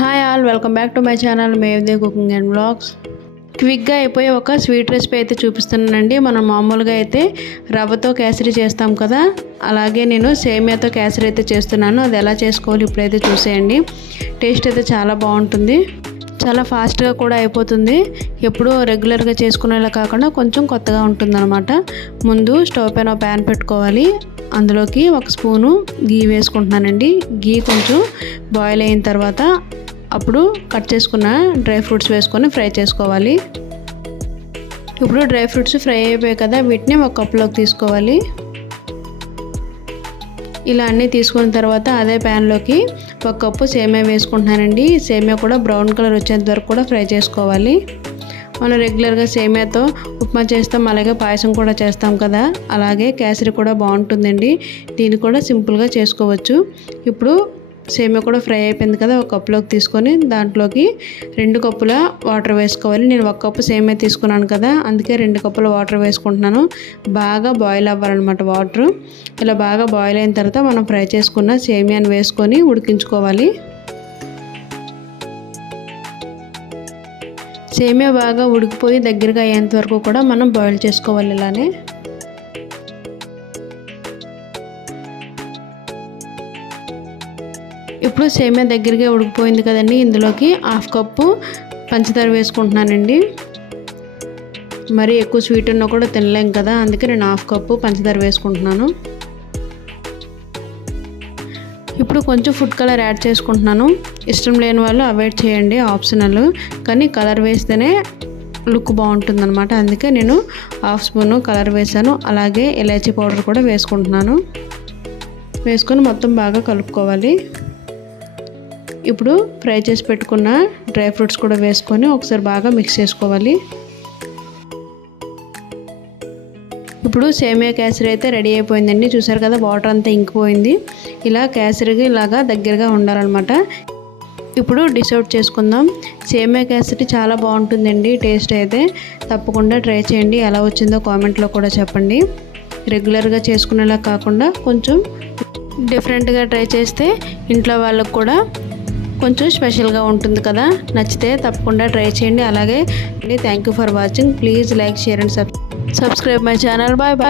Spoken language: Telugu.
Hi all welcome back to my channel మేవ్దే cooking and blogs క్విక్గా అయిపోయి ఒక స్వీట్ రెసిపీ అయితే చూపిస్తున్నానండి. మనం మామూలుగా అయితే రవ్వతో కేసరి చేస్తాం కదా. అలాగే నేను సేమియాతో కేసరి అయితే చేస్తున్నాను. అది ఎలా చేసుకోవాలి ఇప్పుడైతే చూసేయండి. టేస్ట్ అయితే చాలా బాగుంటుంది. చాలా ఫాస్ట్గా కూడా అయిపోతుంది. ఎప్పుడూ రెగ్యులర్గా చేసుకునేలా కాకుండా కొంచెం కొత్తగా ఉంటుందన్నమాట. ముందు స్టవ్ పైన ప్యాన్ పెట్టుకోవాలి. అందులోకి ఒక స్పూను గీ వేసుకుంటున్నానండి. గీ కొంచెం బాయిల్ అయిన తర్వాత అప్పుడు కట్ చేసుకున్న డ్రై ఫ్రూట్స్ వేసుకొని ఫ్రై చేసుకోవాలి. ఇప్పుడు డ్రై ఫ్రూట్స్ ఫ్రై అయిపోయాయి కదా వీటిని ఒక కప్లోకి తీసుకోవాలి. ఇలా అన్నీ తీసుకున్న తర్వాత అదే ప్యాన్లోకి ఒక కప్పు సేమియా వేసుకుంటున్నానండి. సేమియా కూడా బ్రౌన్ కలర్ వచ్చేంత వరకు కూడా ఫ్రై చేసుకోవాలి. మనం రెగ్యులర్గా సేమియాతో ఉప్మా చేస్తాం అలాగే పాయసం కూడా చేస్తాం కదా అలాగే కేసరి కూడా బాగుంటుందండి. దీన్ని కూడా సింపుల్గా చేసుకోవచ్చు. ఇప్పుడు సేమియా కూడా ఫ్రై అయిపోయింది కదా ఒక కప్పులోకి తీసుకొని దాంట్లోకి రెండు కప్పుల వాటర్ వేసుకోవాలి. నేను ఒక కప్పు సేమియా తీసుకున్నాను కదా అందుకే రెండు కప్పుల వాటర్ వేసుకుంటున్నాను. బాగా బాయిల్ అవ్వాలన్నమాట వాటర్. ఇలా బాగా బాయిల్ అయిన తర్వాత మనం ఫ్రై చేసుకున్న సేమియాని వేసుకొని ఉడికించుకోవాలి. సేమియా బాగా ఉడికిపోయి దగ్గరగా అయ్యేంత వరకు కూడా మనం బాయిల్ చేసుకోవాలి ఇలానే. ఇప్పుడు సేమియా దగ్గరగా ఉడికిపోయింది కదండి ఇందులోకి హాఫ్ కప్పు పంచదార వేసుకుంటున్నానండి. మరి ఎక్కువ స్వీట్ ఉన్నా కూడా తినలేం కదా అందుకే నేను హాఫ్ కప్పు పంచదార వేసుకుంటున్నాను. ఇప్పుడు కొంచెం ఫుడ్ కలర్ యాడ్ చేసుకుంటున్నాను. ఇష్టం లేని వాళ్ళు అవాయిడ్ చేయండి ఆప్షనల్ కానీ కలర్ వేస్తేనే లుక్ బాగుంటుంది అనమాట అందుకే నేను హాఫ్ స్పూను కలర్ వేసాను అలాగే ఇలాచీ పౌడర్ కూడా వేసుకుంటున్నాను. వేసుకొని మొత్తం బాగా కలుపుకోవాలి. ఇప్పుడు ఫ్రై చేసి పెట్టుకున్న డ్రై ఫ్రూట్స్ కూడా వేసుకొని ఒకసారి బాగా మిక్స్ చేసుకోవాలి. ఇప్పుడు సేమియా కేసరి అయితే రెడీ అయిపోయిందండి. చూసారు కదా వాటర్ అంతా ఇంకిపోయింది. ఇలా కేసరికి ఇలాగా దగ్గరగా ఉండాలన్నమాట. ఇప్పుడు డిసౌట్ చేసుకుందాం. సేమియా కేసరి చాలా బాగుంటుందండి టేస్ట్ అయితే. తప్పకుండా ట్రై చేయండి. ఎలా వచ్చిందో కామెంట్లో కూడా చెప్పండి. రెగ్యులర్గా చేసుకునేలా కాకుండా కొంచెం డిఫరెంట్గా ట్రై చేస్తే ఇంట్లో వాళ్ళకు కూడా కొంచెం స్పెషల్గా ఉంటుంది కదా? నచ్చితే తప్పకుండా ట్రై చేయండి. అలాగే thank you for watching. Please like share and sub subscribe my channel. Bye bye.